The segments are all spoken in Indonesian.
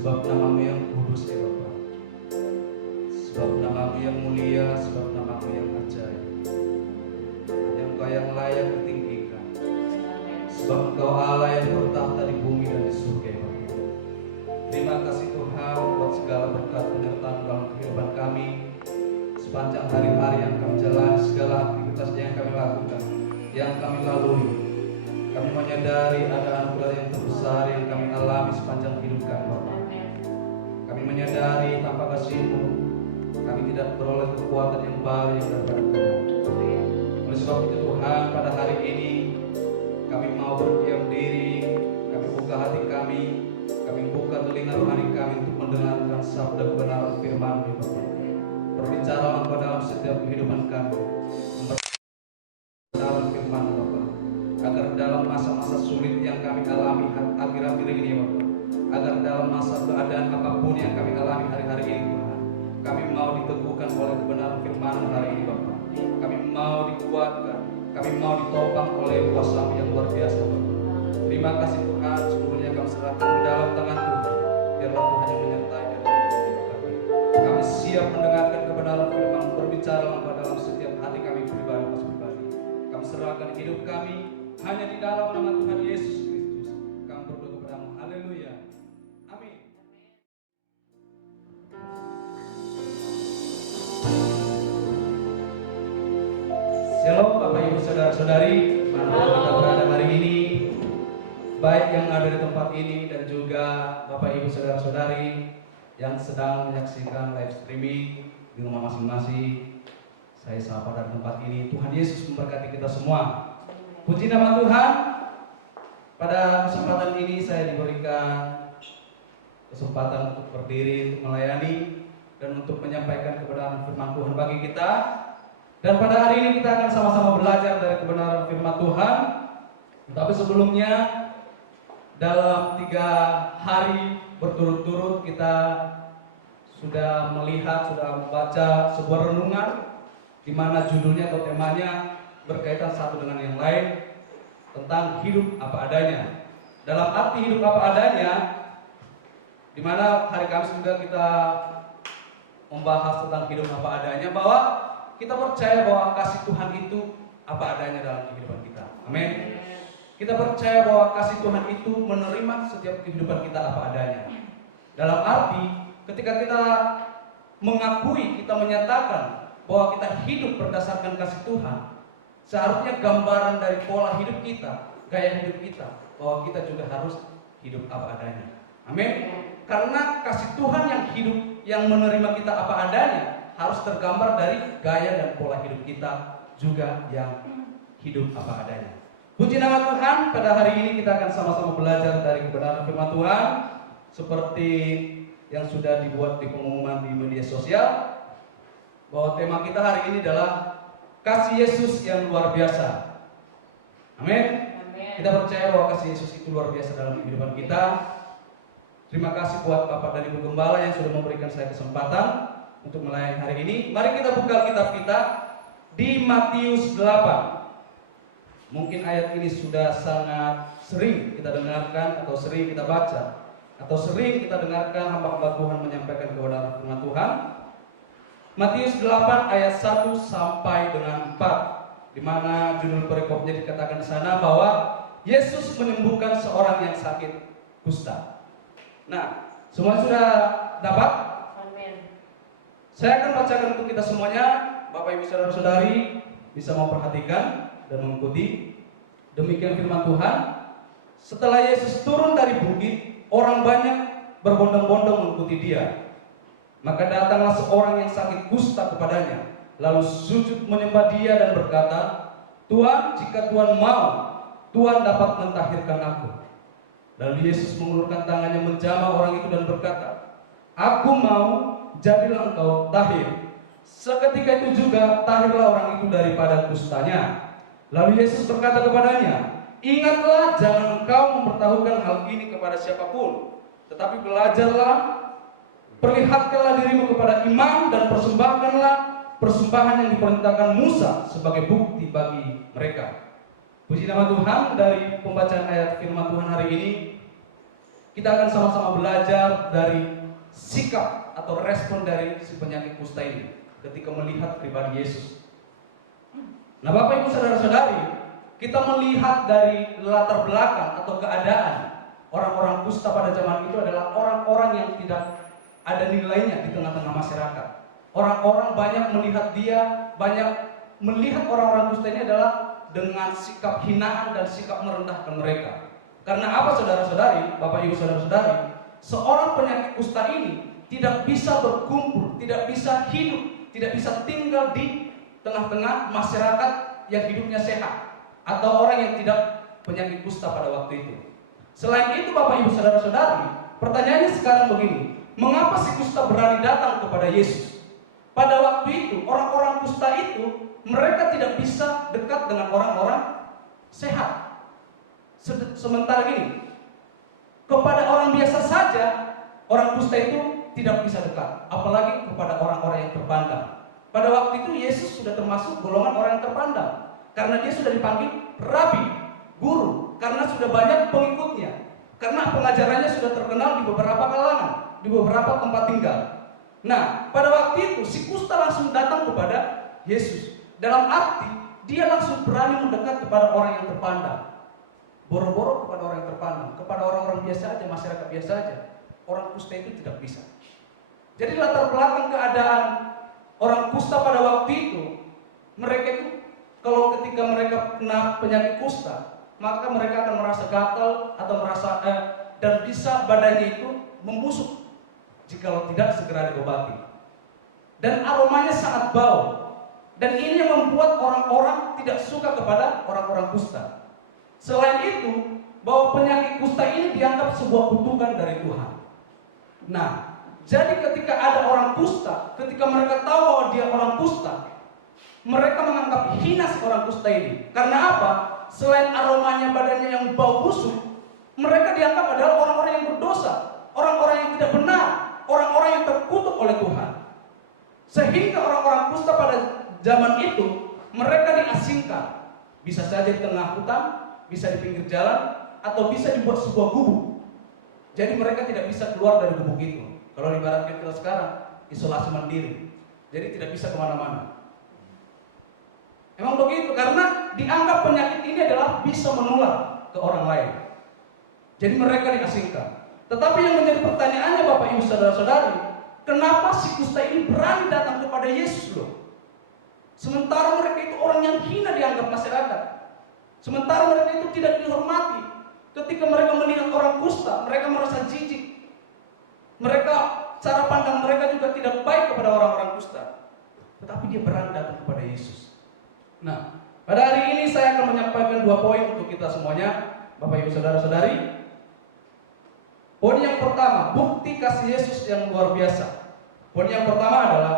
Sebab nama-Mu yang kudus ya Bapa, sebab nama-Mu yang mulia, sebab nama-Mu yang ajaib, hanya Engkau yang layak ditinggikan. Sebab Engkau Allah yang bertahta di bumi dan di surga ya Bapa. Terima kasih Tuhan buat segala berkat penyertaan dalam kehidupan kami sepanjang hari-hari yang kami jalani, segala aktivitas yang kami lakukan, yang kami lalui. Kami menyadari ada anugerah yang terbesar yang kami alami sepanjang hidup kami Bapa. Kami menyadari tanpa kasih-Mu kami tidak beroleh kekuatan yang baru yang daripada Tuhan. Oleh sebab itu Tuhan, pada hari ini kami mau berdiam diri, kami buka hati kami buka telinga rohani kami untuk mendengarkan sabda kebenaran firman-Mu Bapa. Berbicara Engkau dalam setiap kehidupan kami, dalam firman Bapa, agar dalam masa-masa sulit yang kami alami akhir-akhir ini Bapa, agar dalam masa keadaan apapun yang kami alami hari-hari ini Tuhan, kami mau diteguhkan oleh kebenaran firman-Mu hari ini Bapa. Kami mau dikuatkan, kami mau ditopang oleh kuasa-Mu yang luar biasa Bapa. Terima kasih Tuhan, seluruhnya kami serahkan di dalam tangan Tuhan. Biarlah Tuhan yang menyertai dan kami. Kami siap mendengarkan kebenaran firman, berbicara Engkau dalam setiap hati kami pribadi. Kami serahkan hidup kami hanya di dalam nama Tuhan Yesus Kristus. Kami berdoa kepada-Mu. Haleluya. Amin. Shalom Bapak Ibu Saudara-saudari, dimanapun kita berada hari ini, baik yang ada di tempat ini dan juga Bapak Ibu Saudara-saudari yang sedang menyaksikan live streaming di rumah masing-masing. Saya sapa dari tempat ini. Tuhan Yesus memberkati kita semua. Puji nama Tuhan. Pada kesempatan ini saya diberikan kesempatan untuk berdiri, untuk melayani dan untuk menyampaikan kebenaran firman Tuhan bagi kita. Dan pada hari ini kita akan sama-sama belajar dari kebenaran firman Tuhan. Tapi sebelumnya, dalam 3 hari berturut-turut kita sudah melihat, sudah membaca sebuah renungan di mana judulnya atau temanya berkaitan satu dengan yang lain tentang hidup apa adanya. Dalam arti hidup apa adanya, di mana hari Kamis juga kita membahas tentang hidup apa adanya, bahwa kita percaya bahwa kasih Tuhan itu apa adanya dalam kehidupan kita. Amin. Kita percaya bahwa kasih Tuhan itu menerima setiap kehidupan kita apa adanya. Dalam arti ketika kita mengakui, kita menyatakan bahwa kita hidup berdasarkan kasih Tuhan, seharusnya gambaran dari pola hidup kita, gaya hidup kita, bahwa kita juga harus hidup apa adanya. Amin. Karena kasih Tuhan yang hidup, yang menerima kita apa adanya, harus tergambar dari gaya dan pola hidup kita juga yang hidup apa adanya. Puji nama Tuhan, pada hari ini kita akan sama-sama belajar dari kebenaran firman Tuhan seperti yang sudah dibuat di pengumuman di media sosial, bahwa tema kita hari ini adalah kasih Yesus yang luar biasa. Amin. Kita percaya bahwa kasih Yesus itu luar biasa dalam kehidupan kita. Terima kasih buat Bapak dan Ibu Gembala yang sudah memberikan saya kesempatan untuk melayani hari ini. Mari kita buka kitab kita di Matius 8. Mungkin ayat ini sudah sangat sering kita dengarkan, atau sering kita baca, atau sering kita dengarkan hamba-hamba Tuhan menyampaikan kebenaran firman Tuhan. Matius 8 ayat 1 sampai dengan 4, di mana judul perikopnya dikatakan di sana bahwa Yesus menyembuhkan seorang yang sakit kusta. Nah, semua sudah dapat? Saya akan bacakan untuk kita semuanya. Bapak Ibu Saudara-saudari bisa memperhatikan dan mengikuti. Demikian firman Tuhan. Setelah Yesus turun dari bukit, orang banyak berbondong-bondong mengikuti Dia. Maka datanglah seorang yang sakit kusta kepadanya, lalu sujud menyembah Dia dan berkata, "Tuhan, jika Tuhan mau, Tuhan dapat mentahirkan aku." Lalu Yesus mengulurkan tangannya menjamah orang itu dan berkata, "Aku mau, jadilah engkau tahir." Seketika itu juga tahirlah orang itu daripada kustanya. Lalu Yesus berkata kepadanya, "Ingatlah, jangan engkau memberitahukan hal ini kepada siapapun, tetapi belajarlah, perlihatkanlah dirimu kepada imam dan persembahkanlah persembahan yang diperintahkan Musa sebagai bukti bagi mereka." Puji nama Tuhan. Dari pembacaan ayat firman Tuhan hari ini, kita akan sama-sama belajar dari sikap atau respon dari si penyakit kusta ini ketika melihat pribadi Yesus. Nah, Bapak Ibu Saudara-saudari, kita melihat dari latar belakang atau keadaan orang-orang kusta pada zaman itu adalah orang-orang yang tidak ada nilainya di tengah-tengah masyarakat. Orang-orang banyak melihat dia, banyak melihat orang-orang kusta ini adalah dengan sikap hinaan dan sikap merendahkan mereka. Karena apa, saudara-saudari, Bapak Ibu Saudara-saudari? Seorang penyakit kusta ini tidak bisa berkumpul, tidak bisa hidup, tidak bisa tinggal di tengah-tengah masyarakat yang hidupnya sehat atau orang yang tidak penyakit kusta pada waktu itu. Selain itu, Bapak Ibu Saudara-saudari, pertanyaannya sekarang begini, mengapa si kusta berani datang kepada Yesus? Pada waktu itu, orang-orang kusta itu mereka tidak bisa dekat dengan orang-orang sehat. Sementara gini, kepada orang biasa saja orang kusta itu tidak bisa dekat, apalagi kepada orang-orang yang terpandang. Pada waktu itu Yesus sudah termasuk golongan orang yang terpandang, karena dia sudah dipanggil rabi, guru, karena sudah banyak pengikutnya, karena pengajarannya sudah terkenal di beberapa kalangan, di beberapa tempat tinggal. Nah, pada waktu itu si kusta langsung datang kepada Yesus. Dalam arti dia langsung berani mendekat kepada orang yang terpandang. Boro-boro kepada orang yang terpandang, kepada orang-orang biasa aja, masyarakat biasa aja, orang kusta itu tidak bisa. Jadi latar belakang keadaan orang kusta pada waktu itu, mereka itu kalau ketika mereka kena penyakit kusta, maka mereka akan merasa gatal atau merasa dan bisa badannya itu membusuk jikalau tidak segera diobati. Dan aromanya sangat bau. Dan ini yang membuat orang-orang tidak suka kepada orang-orang kusta. Selain itu, bahwa penyakit kusta ini dianggap sebuah kutukan dari Tuhan. Nah, jadi ketika ada orang kusta, ketika mereka tahu bahwa dia orang kusta, mereka menganggap hina orang kusta ini. Karena apa? Selain aromanya badannya yang bau busuk, mereka dianggap adalah orang-orang yang berdosa, orang-orang yang tidak benar, orang-orang yang terkutuk oleh Tuhan. Sehingga orang-orang kusta pada zaman itu mereka diasingkan. Bisa saja di tengah hutan, bisa di pinggir jalan, atau bisa dibuat sebuah gubuk. Jadi mereka tidak bisa keluar dari gubuk itu. Kalau ibaratkan kita sekarang, isolasi mandiri. Jadi tidak bisa kemana-mana. Emang begitu, karena dianggap penyakit ini adalah bisa menular ke orang lain. Jadi mereka diasingkan. Tetapi yang menjadi pertanyaannya Bapak Ibu Saudara-saudari, kenapa si kusta ini berani datang kepada Yesus loh? Sementara mereka itu orang yang hina dianggap masyarakat. Sementara mereka itu tidak dihormati. Ketika mereka melihat orang kusta, mereka merasa jijik. Mereka, cara pandang mereka juga tidak baik kepada orang-orang kusta. Tetapi dia berani datang kepada Yesus. Nah, pada hari ini saya akan menyampaikan 2 poin untuk kita semuanya, Bapak Ibu Saudara-saudari. Poin yang pertama, bukti kasih Yesus yang luar biasa. Poin yang pertama adalah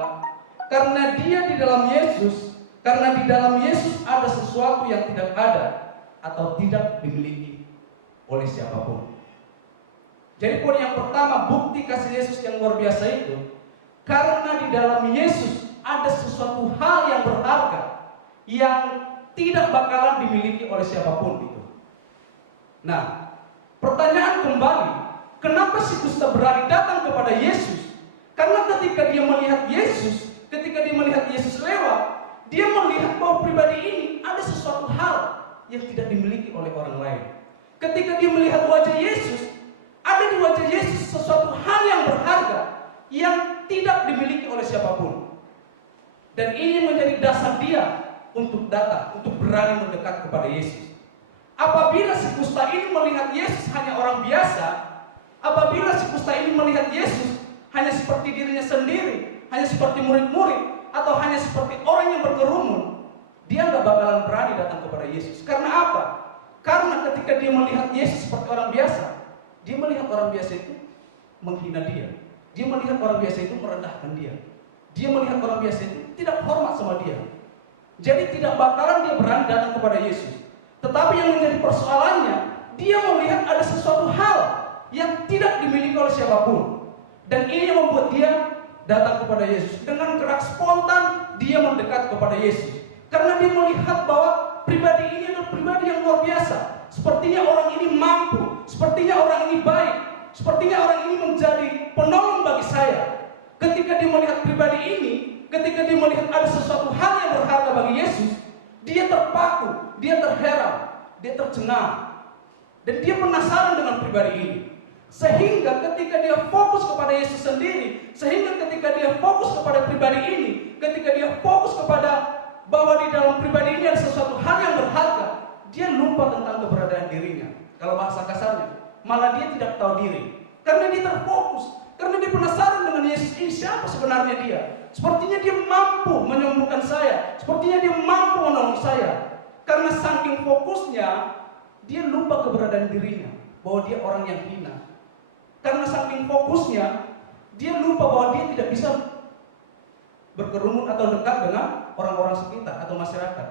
karena dia di dalam Yesus, karena di dalam Yesus ada sesuatu yang tidak ada atau tidak dimiliki oleh siapapun. Jadi poin yang pertama, bukti kasih Yesus yang luar biasa itu, karena di dalam Yesus ada sesuatu hal yang berharga yang tidak bakalan dimiliki oleh siapapun itu. Nah, pertanyaan kembali, kenapa si kusta berani datang kepada Yesus? Karena ketika dia melihat Yesus, ketika dia melihat Yesus lewat, dia melihat bahwa pribadi ini ada sesuatu hal yang tidak dimiliki oleh orang lain. Ketika dia melihat wajah Yesus, ada di wajah Yesus sesuatu hal yang berharga yang tidak dimiliki oleh siapapun. Dan ini menjadi dasar dia untuk datang, untuk berani mendekat kepada Yesus. Apabila si kusta ini melihat Yesus hanya orang biasa, apabila si kusta ini melihat Yesus hanya seperti dirinya sendiri, hanya seperti murid-murid, atau hanya seperti orang yang berkerumun, dia nggak bakalan berani datang kepada Yesus. Karena apa? Karena ketika dia melihat Yesus seperti orang biasa, dia melihat orang biasa itu menghina dia. Dia melihat orang biasa itu merendahkan dia. Dia melihat orang biasa itu tidak hormat sama dia. Jadi tidak bakalan dia berani datang kepada Yesus. Tetapi yang menjadi persoalannya, dia melihat ada sesuatu hal yang tidak dimiliki oleh siapapun. Dan ini yang membuat dia datang kepada Yesus. Dengan gerak spontan, dia mendekat kepada Yesus. Karena dia melihat bahwa pribadi ini adalah pribadi yang luar biasa. Sepertinya orang ini mampu, sepertinya orang ini baik, Sepertinya orang ini menjadi penolong bagi saya. Ketika dia melihat pribadi ini, ketika dia melihat ada sesuatu hal yang berharga bagi Yesus, dia terpaku, dia terheran, dia tercengang, dan dia penasaran dengan pribadi ini. Sehingga ketika dia fokus kepada Yesus sendiri, sehingga ketika dia fokus kepada pribadi ini, ketika dia fokus kepada bahwa di dalam pribadi ini ada sesuatu hal yang berharga, dia lupa tentang keberadaan dirinya. Kalau bahasa kasarnya, malah dia tidak tahu diri. Karena dia terfokus, karena dia penasaran dengan Yesus ini, siapa sebenarnya dia. Sepertinya dia mampu menyembuhkan saya, sepertinya dia mampu menolong saya. Karena saking fokusnya, dia lupa keberadaan dirinya, bahwa dia orang yang hina. Karena saking fokusnya, dia lupa bahwa dia tidak bisa berkerumun atau dekat dengan orang-orang sekitar atau masyarakat.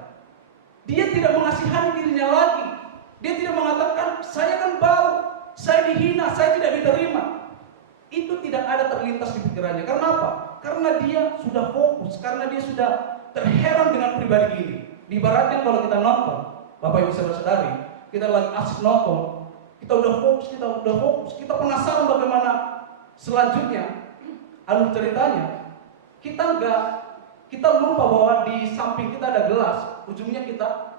Dia tidak mengasihani dirinya lagi. Dia tidak mengatakan, saya kan bau, saya dihina, saya tidak diterima. Itu tidak ada terlintas di pikirannya. Karena apa? Karena dia sudah fokus, karena dia sudah terheran dengan pribadi ini. Ibaratnya kalau kita nonton, Bapak Ibu Saudara-saudari, kita lagi asik nonton, kita udah fokus, kita penasaran bagaimana selanjutnya alur ceritanya. Kita lupa bahwa di samping kita ada gelas, ujungnya kita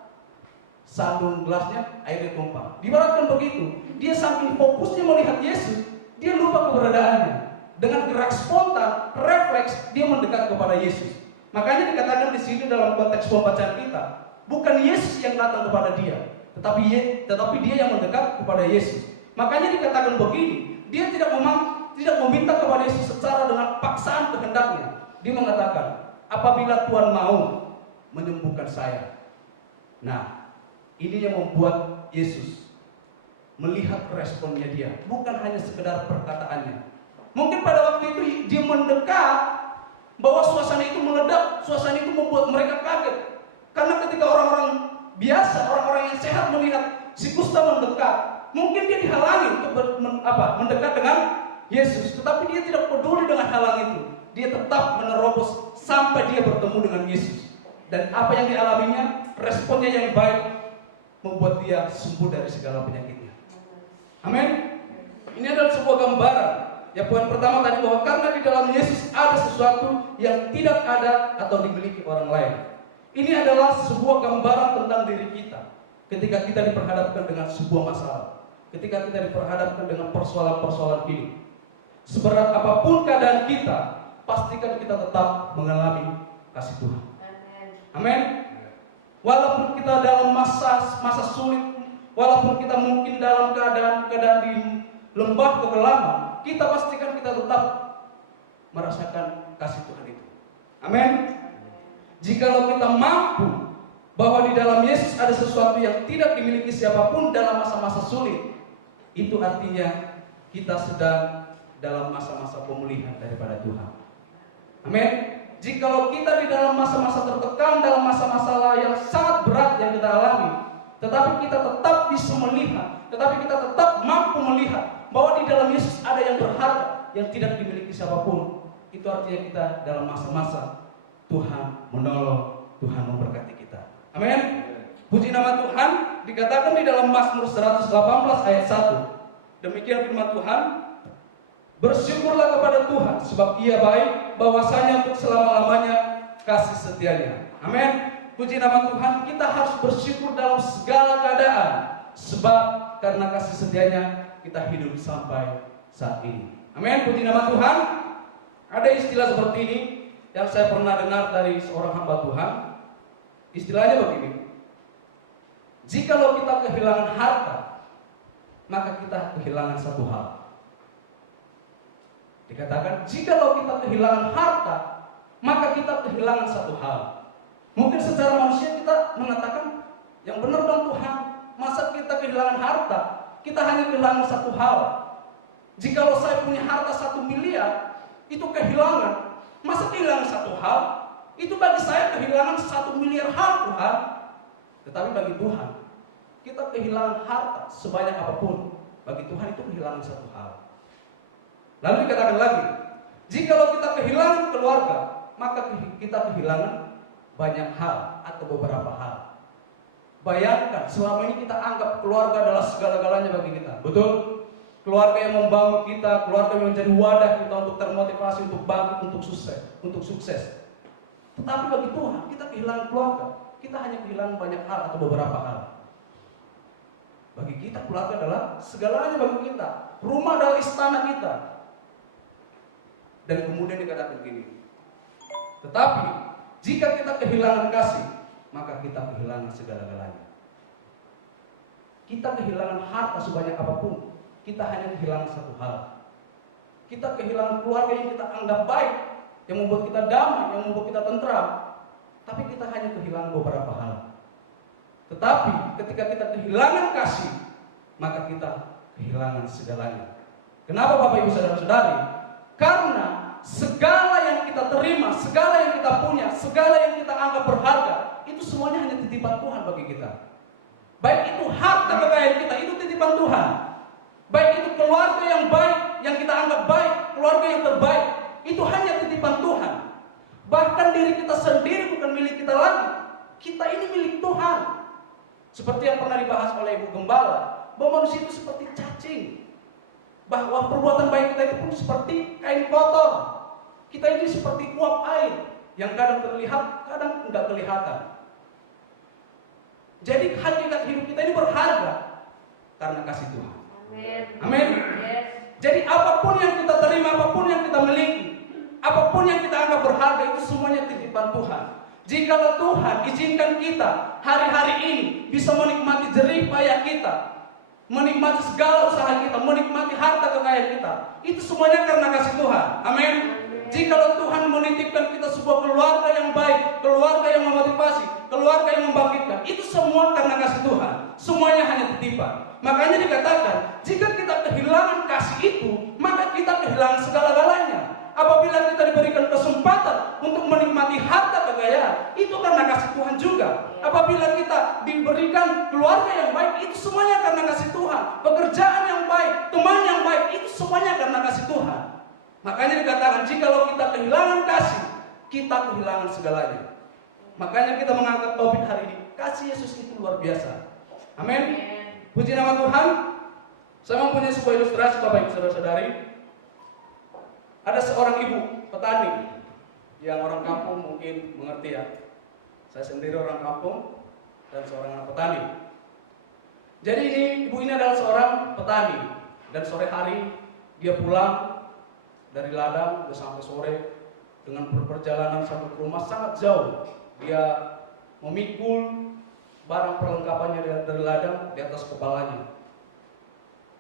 sambung gelasnya, airnya tumpah. Diibaratkan begitu, dia saking fokusnya melihat Yesus, dia lupa keberadaannya. Dengan gerak spontan, refleks, dia mendekat kepada Yesus. Makanya dikatakan di sini dalam konteks pembacaan kita, bukan Yesus yang datang kepada dia, tetapi dia yang mendekat kepada Yesus. Makanya dikatakan begini, dia tidak meminta kepada Yesus secara dengan paksaan kehendaknya. Dia mengatakan, apabila Tuhan mau menyembuhkan saya. Nah, ini yang membuat Yesus melihat responnya dia, bukan hanya sekedar perkataannya. Mungkin pada waktu itu dia mendekat, bahwa suasana itu meledak, suasana itu membuat mereka kaget. Karena ketika orang-orang biasa, orang-orang yang sehat melihat si kusta mendekat, mungkin dia dihalangi untuk mendekat dengan Yesus, tetapi dia tidak peduli dengan halang itu. Dia tetap menerobos sampai dia bertemu dengan Yesus. Dan apa yang dialaminya, responnya yang baik membuat dia sembuh dari segala penyakitnya. Amin. Ini adalah sebuah gambaran. Ya, poin pertama tadi bahwa karena di dalam Yesus ada sesuatu yang tidak ada atau dimiliki orang lain. Ini adalah sebuah gambaran tentang diri kita. Ketika kita diperhadapkan dengan sebuah masalah, ketika kita diperhadapkan dengan persoalan-persoalan hidup, seberat apapun keadaan kita, pastikan kita tetap mengalami kasih Tuhan. Amin. Walaupun kita dalam masa sulit, walaupun kita mungkin dalam keadaan di lembah kegelapan, kita pastikan kita tetap merasakan kasih Tuhan itu. Amin. Jikalau kita mampu bahwa di dalam Yesus ada sesuatu yang tidak dimiliki siapapun dalam masa-masa sulit, itu artinya kita sedang dalam masa-masa pemulihan daripada Tuhan. Amin. Jikalau kita di dalam masa-masa tertekan, dalam masa-masa yang sangat berat yang kita alami, tetapi kita tetap bisa melihat, tetapi kita tetap mampu melihat bahwa di dalam Yesus ada yang berharga yang tidak dimiliki siapapun, itu artinya kita dalam masa-masa Tuhan menolong, Tuhan memberkati kita. Amin. Puji nama Tuhan. Dikatakan di dalam Mazmur 118 ayat 1, demikian firman Tuhan, bersyukurlah kepada Tuhan sebab Ia baik, bahwasanya untuk selama-lamanya kasih setianya. Amin. Puji nama Tuhan. Kita harus bersyukur dalam segala keadaan, sebab karena kasih setianya kita hidup sampai saat ini. Amin. Puji nama Tuhan. Ada istilah seperti ini yang saya pernah dengar dari seorang hamba Tuhan. Istilahnya begini, jikalau kita kehilangan harta, maka kita kehilangan satu hal. Dikatakan, jikalau kita kehilangan harta, maka kita kehilangan satu hal. Mungkin secara manusia kita mengatakan, yang benar dong Tuhan, masa kita kehilangan harta? Kita hanya kehilangan satu hal. Jikalau saya punya harta 1 miliar, itu kehilangan. Masa kehilangan satu hal? Itu bagi saya kehilangan 1 miliar hal, Tuhan. Tetapi bagi Tuhan, kita kehilangan harta sebanyak apapun, bagi Tuhan itu kehilangan satu hal. Lalu dikatakan lagi, jikalau kita kehilangan keluarga, maka kita kehilangan banyak hal atau beberapa hal. Bayangkan, selama ini kita anggap keluarga adalah segala-galanya bagi kita. Betul? keluarga yang membangun kita, keluarga yang menjadi wadah kita untuk termotivasi, untuk bangkit, untuk sukses. Tetapi bagi Tuhan, kita kehilangan keluarga, kita hanya kehilangan banyak hal atau beberapa hal. Bagi kita, keluarga adalah segalanya bagi kita. Rumah adalah istana kita. Dan kemudian dikatakan begini, tetapi jika kita kehilangan kasih, maka kita kehilangan segala-galanya. Kita kehilangan harta sebanyak apapun, kita hanya kehilangan satu hal. Kita kehilangan keluarga yang kita anggap baik, yang membuat kita damai, yang membuat kita tentram. Tapi kita hanya kehilangan beberapa hal. Tetapi ketika kita kehilangan kasih, maka kita kehilangan segalanya. Kenapa Bapak Ibu Saudara-saudari? Karena segala yang kita terima, segala yang kita punya, segala yang kita anggap berharga, itu semuanya hanya titipan Tuhan bagi kita. Baik itu harta kekayaan kita, itu titipan Tuhan. Baik itu keluarga yang baik, yang kita anggap baik, keluarga yang terbaik, itu hanya titipan Tuhan. Bahkan diri kita sendiri bukan milik kita lagi. Kita ini milik Tuhan. Seperti yang pernah dibahas oleh Ibu Gembala, bahwa manusia itu seperti cacing. Bahwa perbuatan baik kita itu pun seperti kain kotor. Kita ini seperti uap air yang kadang terlihat, kadang tidak kelihatan. Jadi hakikat hidup kita ini berharga karena kasih Tuhan. Amin. Yes. Jadi apapun yang kita terima, apapun yang kita miliki, apapun yang kita anggap berharga, itu semuanya titipan Tuhan. Jikalau Tuhan izinkan kita hari-hari ini bisa menikmati jerih payah kita, menikmati segala usaha kita, menikmati harta kekayaan kita, itu semuanya karena kasih Tuhan. Amin. Jikalau Tuhan menitipkan kita sebuah keluarga yang baik, keluarga yang memotivasi, keluarga yang membangkitkan, itu semua karena kasih Tuhan. Semuanya hanya titipan. Makanya dikatakan, jika kita kehilangan kasih itu, maka kita kehilangan segala-galanya. Apabila kita diberikan kesempatan untuk menikmati harta kekayaan, itu karena kasih Tuhan juga. Apabila kita diberikan keluarga yang baik, itu semuanya karena kasih Tuhan. Pekerjaan yang baik, teman yang baik, itu semuanya karena kasih Tuhan. Makanya dikatakan, jikalau kita kehilangan kasih, kita kehilangan segalanya. Makanya kita mengangkat topik hari ini, kasih Yesus itu luar biasa. Amin. Puji nama Tuhan. Saya mempunyai sebuah ilustrasi Bapak Ibu Saudara-saudari. Ada seorang ibu petani, yang orang kampung mungkin mengerti ya. Saya sendiri orang kampung dan seorang anak petani. Jadi ibu ini adalah seorang petani, dan sore hari dia pulang dari ladang udah sampai sore, dengan perjalanan sampai ke rumah sangat jauh. Dia memikul barang perlengkapannya dari ladang di atas kepalanya.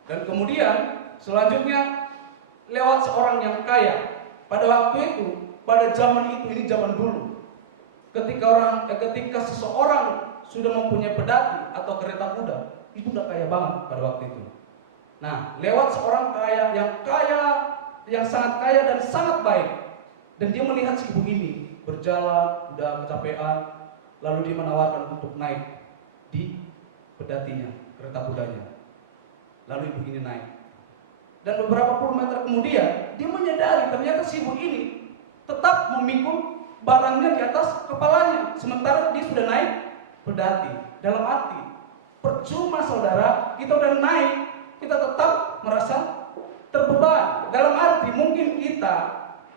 Dan kemudian selanjutnya lewat seorang yang kaya. Pada waktu itu, pada zaman itu, ini zaman dulu, ketika seseorang sudah mempunyai pedati atau kereta kuda, itu udah kaya banget pada waktu itu. Nah, lewat seorang yang sangat kaya dan sangat baik, dan dia melihat si ibu ini berjalan, udah kecapean, lalu dia menawarkan untuk naik di pedatinya, kereta kudanya. Lalu ibu ini naik, dan beberapa puluh meter kemudian dia menyadari ternyata si ibu ini tetap memikul barangnya di atas kepalanya, sementara dia sudah naik pedati. Dalam arti, percuma saudara, kita udah naik, kita tetap merasa terbeban. Dalam arti mungkin kita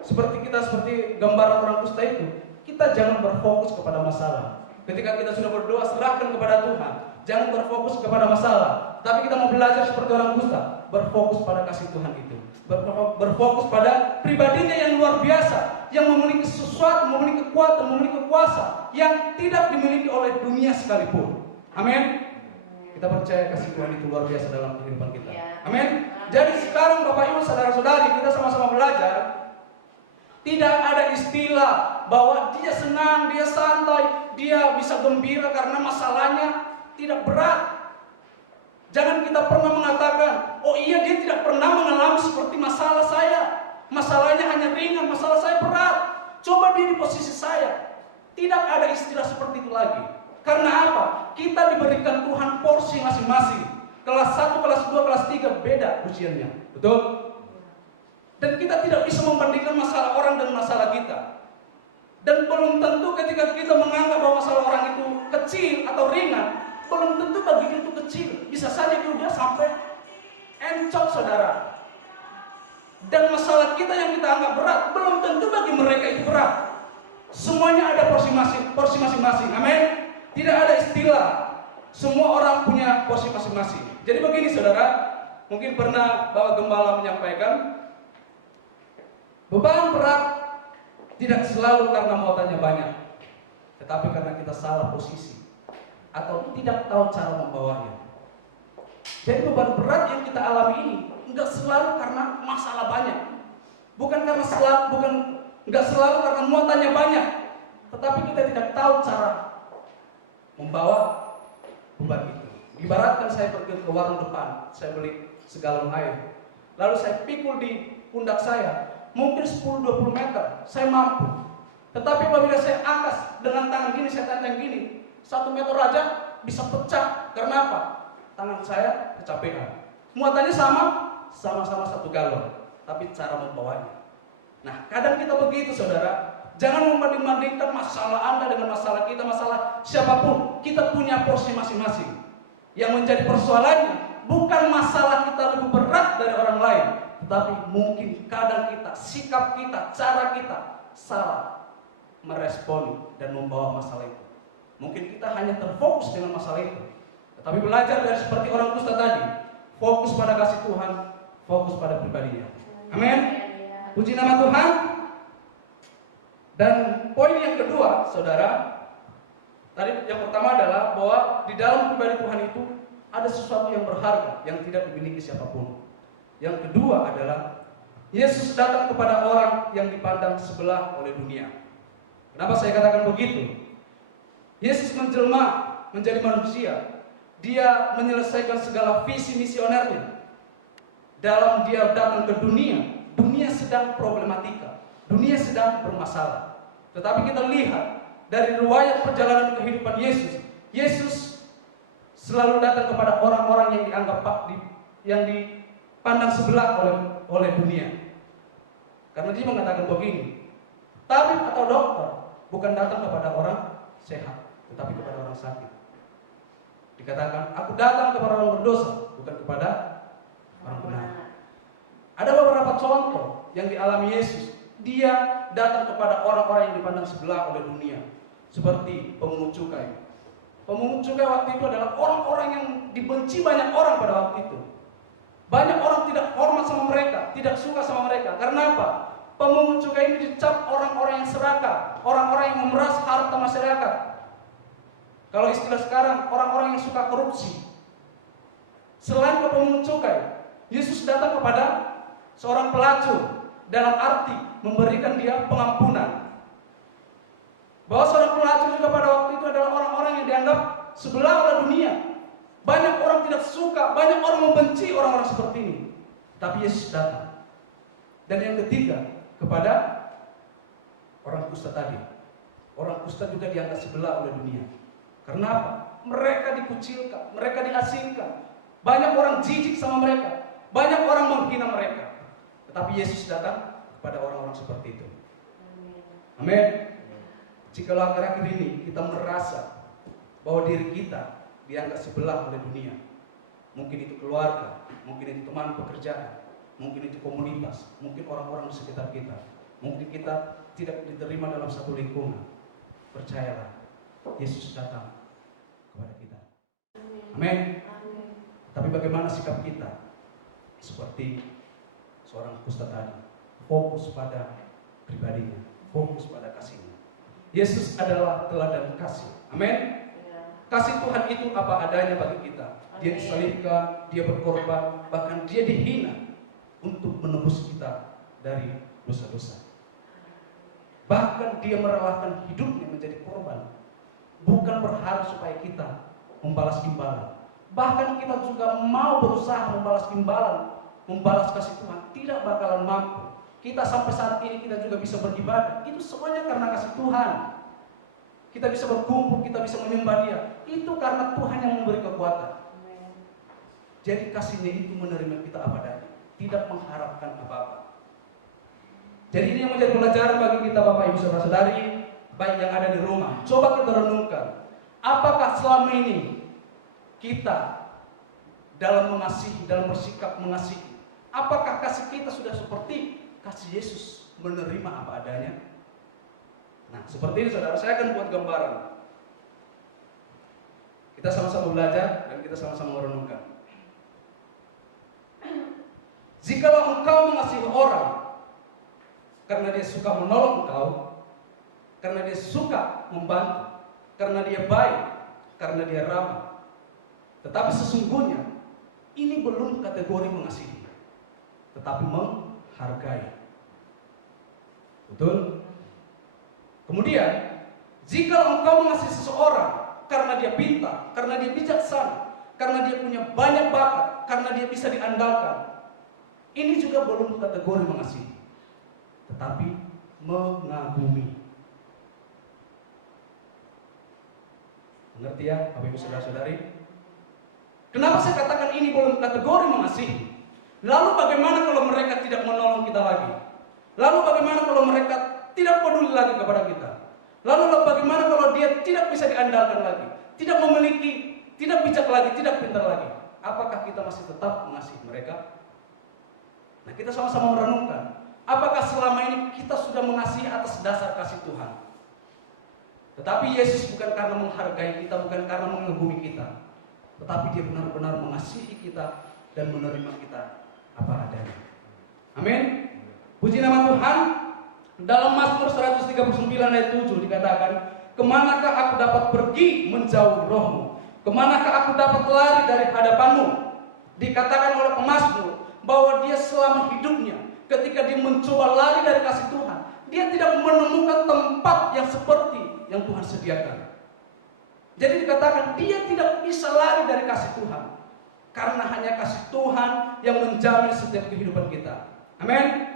seperti gambaran orang kusta itu, kita jangan berfokus kepada masalah. Ketika kita sudah berdoa, serahkan kepada Tuhan. Jangan berfokus kepada masalah, tapi kita mau belajar seperti orang kusta, berfokus pada kasih Tuhan itu, berfokus pada pribadinya yang luar biasa, yang memiliki sesuatu, memiliki kekuatan, memiliki kuasa yang tidak dimiliki oleh dunia sekalipun. Amin. Kita percaya kasih Tuhan itu luar biasa dalam kehidupan kita. Amin. Jadi sekarang Bapak Ibu Saudara-saudari, kita sama-sama belajar. Tidak ada istilah bahwa dia senang, dia santai, dia bisa gembira karena masalahnya tidak berat. Jangan kita pernah mengatakan, oh iya dia tidak pernah mengalami seperti masalah saya. Masalahnya hanya ringan, masalah saya berat. Coba dia di posisi saya. Tidak ada istilah seperti itu lagi. Karena apa? Kita diberikan Tuhan porsi masing-masing. Kelas 1, kelas 2, kelas 3 beda ujiannya. Betul? Dan kita tidak bisa membandingkan masalah orang dan masalah kita. Dan belum tentu ketika kita menganggap bahwa masalah orang itu kecil atau ringan, belum tentu bagi dia itu kecil. Bisa saja dia sampai encok saudara. Dan masalah kita yang kita anggap berat, belum tentu bagi mereka itu berat. Semuanya ada porsi masing-masing. Amin. Tidak ada istilah semua orang punya porsi masing-masing. Jadi begini saudara, mungkin pernah Bapak Gembala menyampaikan, beban berat tidak selalu karena muatannya banyak, tetapi karena kita salah posisi atau tidak tahu cara membawanya. Jadi beban berat yang kita alami ini enggak selalu karena masalah banyak, enggak selalu karena muatannya banyak, tetapi kita tidak tahu cara membawa beban itu. Ibaratkan saya pergi ke warung depan, saya beli segalon air, lalu saya pikul di pundak saya, mungkin 10-20 meter, saya mampu. Tetapi apabila saya angkat dengan tangan gini, saya tenteng gini, 1 meter aja bisa pecah. Karena apa? Tangan saya kecapean. Muatannya sama-sama 1 galon, tapi cara membawanya. Nah, kadang kita begitu saudara. Jangan membanding-bandingkan masalah Anda dengan masalah kita, masalah siapapun. Kita punya porsi masing-masing. Yang menjadi persoalannya bukan masalah kita lebih berat dari orang lain, tetapi mungkin kadang kita, sikap kita, cara kita salah meresponi dan membawa masalah itu. Mungkin kita hanya terfokus dengan masalah itu, tetapi belajar dari seperti orang kusta tadi, fokus pada kasih Tuhan, fokus pada pribadinya. Amin. Puji nama Tuhan. Dan poin yang kedua, saudara, tadi yang pertama adalah bahwa di dalam pribadi Tuhan itu ada sesuatu yang berharga yang tidak dimiliki siapapun. Yang kedua adalah Yesus datang kepada orang yang dipandang sebelah oleh dunia. Kenapa saya katakan begitu? Yesus menjelma menjadi manusia. Dia menyelesaikan segala visi misionernya. Dalam dia datang ke dunia, dunia sedang problematika, dunia sedang bermasalah. Tetapi kita lihat dari riwayat perjalanan kehidupan Yesus, Yesus selalu datang kepada orang-orang yang dianggap yang dipandang sebelah oleh dunia. Karena dia mengatakan begini, tabib atau dokter bukan datang kepada orang sehat, tetapi kepada orang sakit. Dikatakan, aku datang kepada orang berdosa, bukan kepada orang benar. Ada beberapa contoh yang dialami Yesus. Dia datang kepada orang-orang yang dipandang sebelah oleh dunia, seperti pemungut cukai. Pemungut cukai waktu itu adalah orang-orang yang dibenci banyak orang pada waktu itu. Banyak orang tidak hormat sama mereka, tidak suka sama mereka. Karena apa? Pemungut cukai ini dicap orang-orang yang serakah, orang-orang yang memeras harta masyarakat. Kalau istilah sekarang, orang-orang yang suka korupsi. Selain ke pemungut cukai, Yesus datang kepada seorang pelacur, dalam arti memberikan dia pengampunan. Bahwa seorang pelacur juga pada waktu itu adalah orang-orang yang dianggap sebelah oleh dunia. Banyak orang tidak suka, banyak orang membenci orang-orang seperti ini. Tapi Yesus datang. Dan yang ketiga, kepada orang kusta tadi. Orang kusta juga dianggap sebelah oleh dunia. Karena apa? Mereka dikucilkan, mereka diasingkan. Banyak orang jijik sama mereka, banyak orang menghina mereka. Tetapi Yesus datang kepada orang-orang seperti itu. Amin. Jikalau akhir-akhir ini kita merasa bahwa diri kita dianggap sebelah oleh dunia, mungkin itu keluarga, mungkin itu teman pekerjaan, mungkin itu komunitas, mungkin orang-orang di sekitar kita, mungkin kita tidak diterima dalam satu lingkungan, percayalah, Yesus datang kepada kita. Amin. Tapi bagaimana sikap kita? Seperti seorang kusta tadi, fokus pada pribadinya, fokus pada kasihnya. Yesus adalah teladan kasih. Amin. Kasih Tuhan itu apa adanya bagi kita. Dia disalibkan, dia berkorban, bahkan dia dihina untuk menebus kita dari dosa-dosa. Bahkan dia merelakan hidupnya menjadi korban, bukan berharap supaya kita membalas imbalan. Bahkan kita juga mau berusaha membalas imbalan, membalas kasih Tuhan, tidak bakalan mampu. Kita sampai saat ini kita juga bisa beribadah, itu semuanya karena kasih Tuhan. Kita bisa berkumpul, kita bisa menyembah Dia, itu karena Tuhan yang memberi kekuatan. Jadi kasihnya itu menerima kita apa adanya, tidak mengharapkan apa-apa. Jadi ini yang menjadi pelajaran bagi kita Bapak Ibu Saudara-saudari, baik yang ada di rumah. Coba kita renungkan, apakah selama ini kita dalam mengasihi, dalam bersikap mengasihi? Apakah kasih kita sudah seperti kasih Yesus, menerima apa adanya? Nah, seperti ini saudara, saya akan buat gambaran. Kita sama-sama belajar dan kita sama-sama merenungkan. Jikalau engkau mengasihi orang karena dia suka menolong engkau, karena dia suka membantu, karena dia baik, karena dia ramah, tetapi sesungguhnya ini belum kategori mengasihi, tetapi menghargai. Betul? Kemudian, jika engkau mengasihi seseorang karena dia pintar, karena dia bijaksana, karena dia punya banyak bakat, karena dia bisa diandalkan, ini juga belum kategori mengasihi, tetapi mengagumi. Mengerti ya, Bapak Ibu Saudara-saudari? Kenapa saya katakan ini belum kategori mengasihi? Lalu bagaimana kalau mereka tidak menolong kita lagi? Lalu bagaimana kalau mereka tidak peduli lagi kepada kita? Lalu bagaimana kalau dia tidak bisa diandalkan lagi? Tidak memiliki, tidak bijak lagi, tidak pintar lagi? Apakah kita masih tetap mengasihi mereka? Nah, kita sama-sama merenungkan. Apakah selama ini kita sudah mengasihi atas dasar kasih Tuhan? Tetapi Yesus bukan karena menghargai kita, bukan karena mengagumi kita, tetapi dia benar-benar mengasihi kita dan menerima kita apa adanya. Amin. Puji nama Tuhan. Dalam Mazmur 139 ayat 7 dikatakan, kemanakah aku dapat pergi menjauh rohmu? Kemanakah aku dapat lari dari hadapanmu? Dikatakan oleh pemazmur bahwa dia selama hidupnya, ketika dia mencoba lari dari kasih Tuhan, dia tidak menemukan tempat yang seperti yang Tuhan sediakan. Jadi dikatakan dia tidak bisa lari dari kasih Tuhan, karena hanya kasih Tuhan yang menjamin setiap kehidupan kita. Amin.